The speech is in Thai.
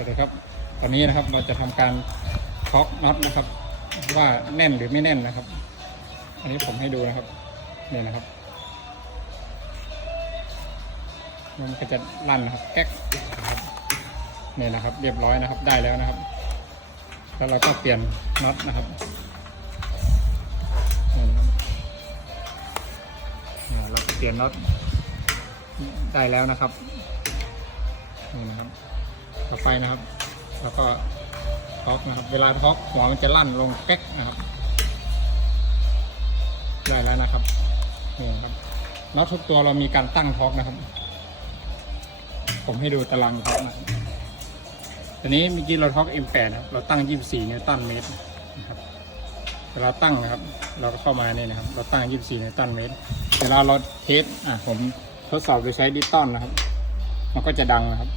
วัสดีครับ ตอนนี้นะครับเราจะทำการเคาะน็อตนะครับ ว่าแน่นหรือไม่แน่นนะครับ อันนี้ผมให้ดูนะครับเนี่ยนะครับมันก็จะลั่นนะครับแก๊กเนี่ยนะครับ เรียบร้อยนะครับได้แล้วนะครับ แล้วเราก็เปลี่ยนน็อตนะครับนี่นะครับเราเปลี่ยนน็อตได้แล้วนะครับนี่นะครับ ต่อไปนะครับ แล้วก็ท็อกนะครับ เวลาท็อกหัวมันจะลั่นลงแก๊กนะครับ ได้แล้วนะครับนี่ครับน็อตทุกตัวเรามีการตั้งท็อกนะครับ ผมให้ดูตารางท็อกนะครับทีนี้เมื่อกี้เราท็อก M8 นะครับเราตั้ง 24นิวตันเมตรนะครับเวลาตั้งนะครับ เราก็เข้ามาเนี่ยนะครับ เราตั้ง 24นิวตันเมตร เวลาเราเทสอะผมทดสอบโดยใช้ดิจิตอลนะครับ มันก็จะดังนะครับ